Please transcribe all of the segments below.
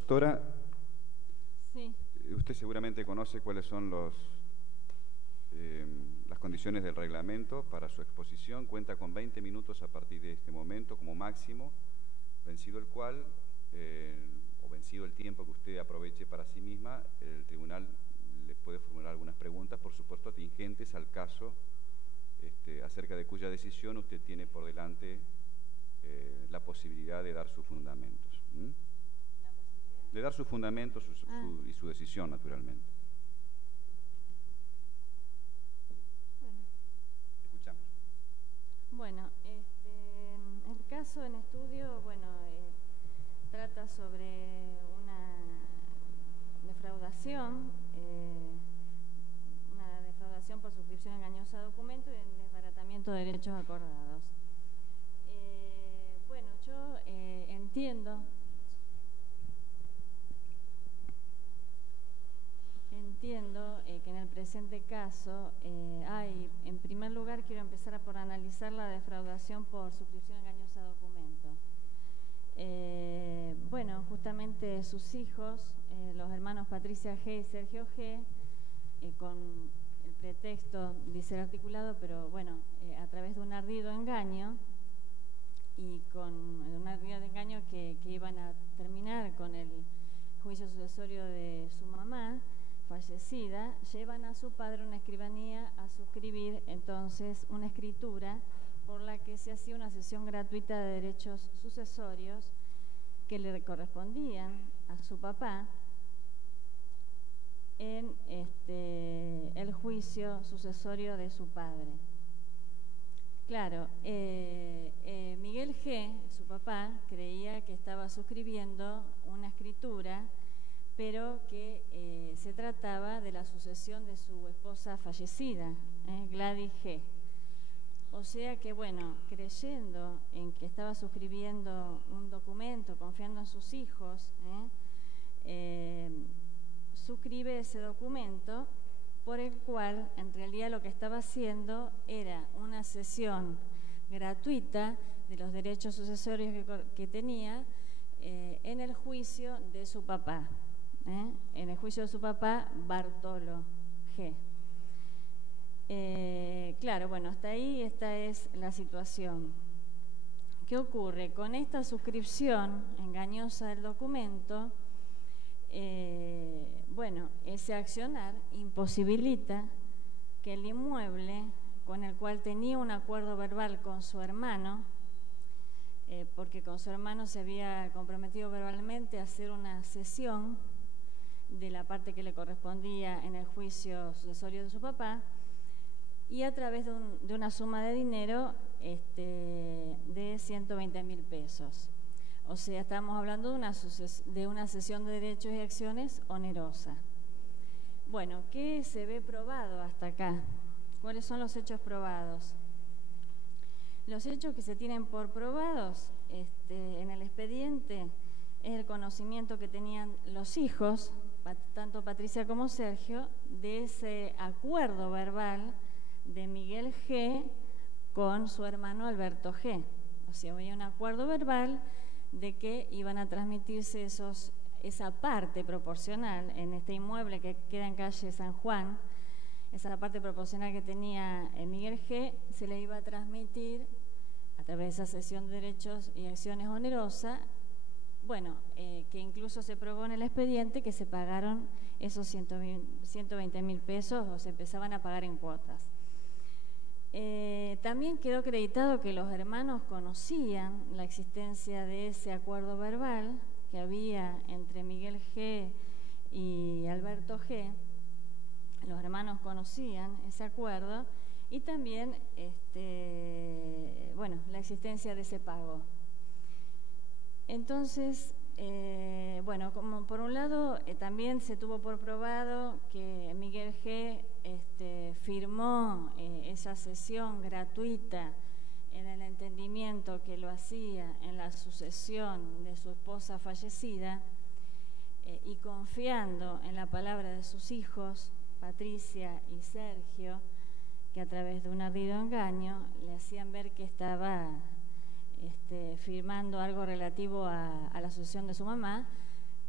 Doctora, Sí. usted seguramente conoce cuáles son las condiciones del reglamento para su exposición. Cuenta con 20 minutos a partir de este momento como máximo, vencido el cual, o vencido el tiempo que usted aproveche para sí misma, el tribunal le puede formular algunas preguntas, por supuesto atingentes al caso, acerca de cuya decisión usted tiene por delante la posibilidad de dar sus fundamentos. De dar sus fundamentos y su decisión, naturalmente. Bueno. Escuchamos. Bueno, el caso en estudio, bueno, trata sobre una defraudación por suscripción engañosa de documento y el desbaratamiento de derechos acordados. Bueno, yo entiendo que en el presente caso en primer lugar, quiero empezar por analizar la defraudación por suscripción engañosa de documento. Bueno, justamente sus hijos, los hermanos Patricia G. y Sergio G., con el pretexto, dice el articulado, pero bueno, a través de un ardido engaño y con un ardido engaño que iban a terminar con el juicio sucesorio de su mamá fallecida, llevan a su padre una escribanía a suscribir entonces una escritura por la que se hacía una cesión gratuita de derechos sucesorios que le correspondían a su papá en el juicio sucesorio de su padre. Claro, Miguel G., su papá, creía que estaba suscribiendo una escritura, pero que se trataba de la sucesión de su esposa fallecida, Gladys G. O sea que, bueno, creyendo en que estaba suscribiendo un documento, confiando en sus hijos, suscribe ese documento por el cual en realidad lo que estaba haciendo era una cesión gratuita de los derechos sucesorios que tenía en el juicio de su papá, en el juicio de su papá Bartolo G. Claro, bueno, hasta ahí esta es la situación. ¿Qué ocurre? Con esta suscripción engañosa del documento, bueno, ese accionar imposibilita que el inmueble con el cual tenía un acuerdo verbal con su hermano, porque con su hermano se había comprometido verbalmente a hacer una cesión de la parte que le correspondía en el juicio sucesorio de su papá, y a través de una suma de dinero de 120.000 pesos. O sea, estamos hablando de una cesión de derechos y acciones onerosa. Bueno, ¿qué se ve probado hasta acá? ¿Cuáles son los hechos probados? Los hechos que se tienen por probados en el expediente es el conocimiento que tenían los hijos, tanto Patricia como Sergio, de ese acuerdo verbal de Miguel G. con su hermano Alberto G. O sea, había un acuerdo verbal de que iban a transmitirse esa parte proporcional en este inmueble que queda en calle San Juan, esa parte proporcional que tenía Miguel G., se le iba a transmitir a través de esa cesión de derechos y acciones onerosa, bueno, que incluso se probó en el expediente que se pagaron esos 120.000 pesos o se empezaban a pagar en cuotas. También quedó acreditado que los hermanos conocían la existencia de ese acuerdo verbal que había entre Miguel G. y Alberto G. Los hermanos conocían ese acuerdo y también bueno, la existencia de ese pago. Entonces, bueno, como por un lado también se tuvo por probado que Miguel G. Firmó esa cesión gratuita en el entendimiento que lo hacía en la sucesión de su esposa fallecida y confiando en la palabra de sus hijos, Patricia y Sergio, que a través de un ardido engaño le hacían ver que estaba firmando algo relativo a la sucesión de su mamá,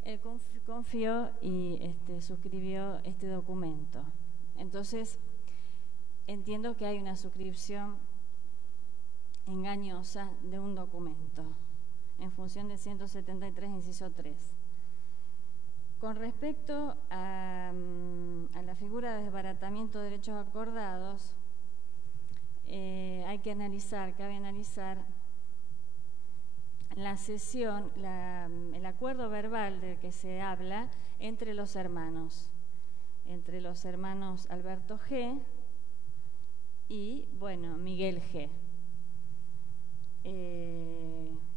Él confió y suscribió este documento. Entonces, entiendo que hay una suscripción engañosa de un documento en función del 173, inciso 3. Con respecto a la figura de desbaratamiento de derechos acordados, cabe analizar la cesión, el acuerdo verbal del que se habla entre los hermanos Alberto G. y, Miguel G.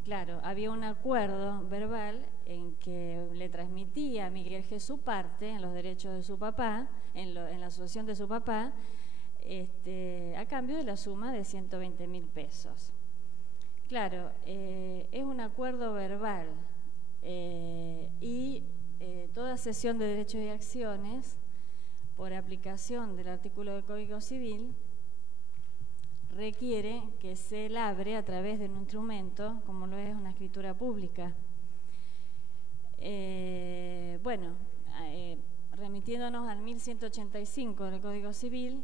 Claro, había un acuerdo verbal en que le transmitía a Miguel G. su parte en los derechos de su papá, en la asociación de su papá, a cambio de la suma de 120.000 pesos. Claro, es un acuerdo verbal y toda cesión de derechos y acciones por aplicación del artículo del Código Civil requiere que se labre a través de un instrumento como lo es una escritura pública. Remitiéndonos al 1185 del Código Civil,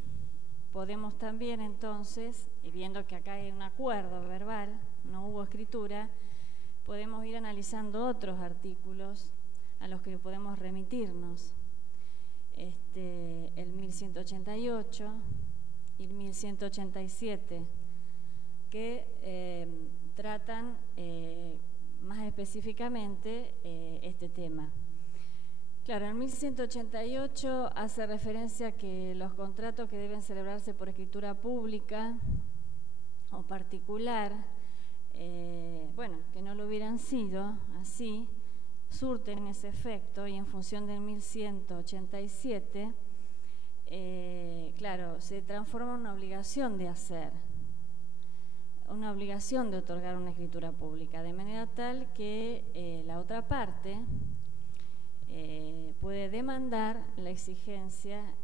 podemos también entonces, viendo que acá hay un acuerdo verbal, no hubo escritura, podemos ir analizando otros artículos a los que podemos remitirnos. El 1188 y el 1187, que tratan más específicamente este tema. Claro, el 1188 hace referencia a que los contratos que deben celebrarse por escritura pública o particular, que no lo hubieran sido así, surten ese efecto, y en función del 1187, se transforma en una obligación de hacer, una obligación de otorgar una escritura pública, de manera tal que la otra parte puede demandar la exigencia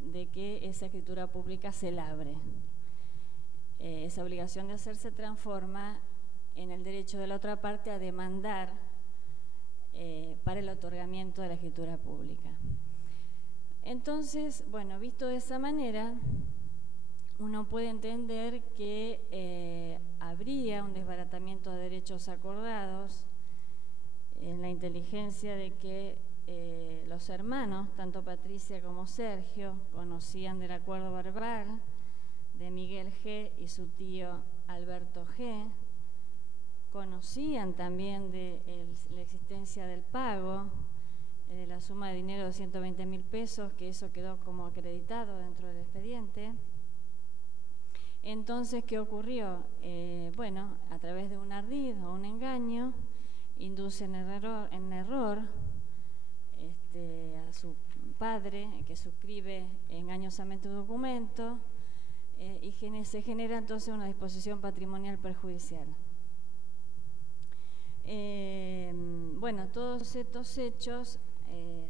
de que esa escritura pública se labre. Esa obligación de hacer se transforma en el derecho de la otra parte a demandar para el otorgamiento de la escritura pública. Entonces, visto de esa manera, uno puede entender que habría un desbaratamiento de derechos acordados en la inteligencia de que los hermanos, tanto Patricia como Sergio, conocían del acuerdo verbal de Miguel G. y su tío Alberto G., conocían también de la existencia del pago de la suma de dinero de 120.000 pesos, que eso quedó como acreditado dentro del expediente. Entonces, ¿qué ocurrió? A través de un ardid o un engaño, inducen en error a su padre, que suscribe engañosamente un documento, y se genera entonces una disposición patrimonial perjudicial. Todos estos hechos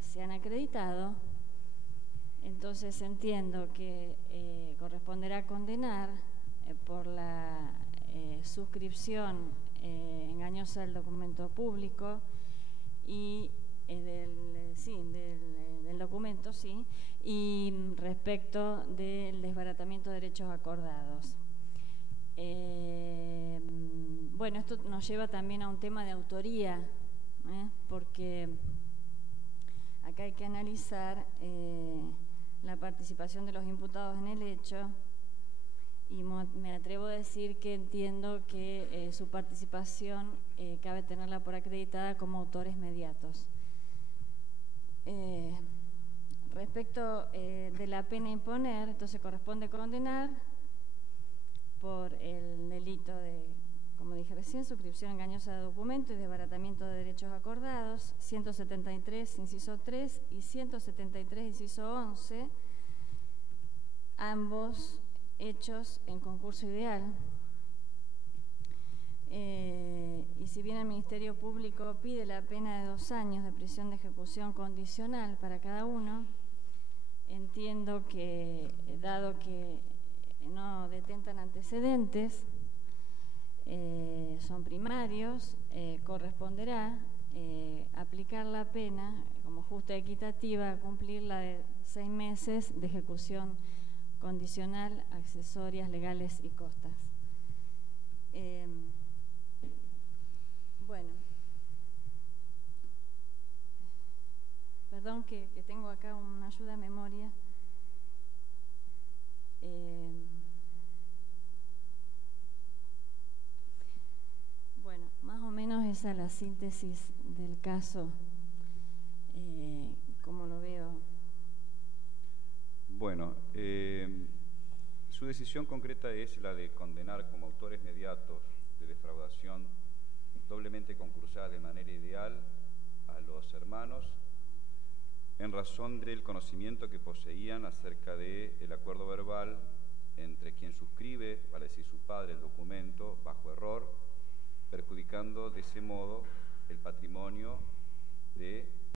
se han acreditado, entonces entiendo que corresponderá condenar por la suscripción engañosa del documento público y del documento, sí, y respecto del desbaratamiento de derechos acordados. Esto nos lleva también a un tema de autoría, porque acá hay que analizar la participación de los imputados en el hecho, y me atrevo a decir que entiendo que su participación cabe tenerla por acreditada como autores mediatos. Respecto de la pena a imponer, entonces corresponde condenar por el delito de, como dije recién, suscripción engañosa de documento y desbaratamiento de derechos acordados, 173, inciso 3 y 173, inciso 11, ambos hechos en concurso ideal. Y si bien el Ministerio Público pide la pena de 2 años de prisión de ejecución condicional para cada uno, entiendo que, dado que no detentan antecedentes, son primarios, corresponderá aplicar la pena como justa y equitativa, cumplir la de 6 meses de ejecución condicional, accesorias, legales y costas. Bueno, perdón que tengo acá una ayuda de memoria. Bueno, más o menos esa es la síntesis del caso, como lo veo. Bueno, su decisión concreta es la de condenar como autores mediatos de defraudación doblemente concursada de manera ideal a los hermanos en razón del conocimiento que poseían acerca del acuerdo verbal entre quien suscribe, vale decir su padre, el documento bajo error, perjudicando de ese modo el patrimonio de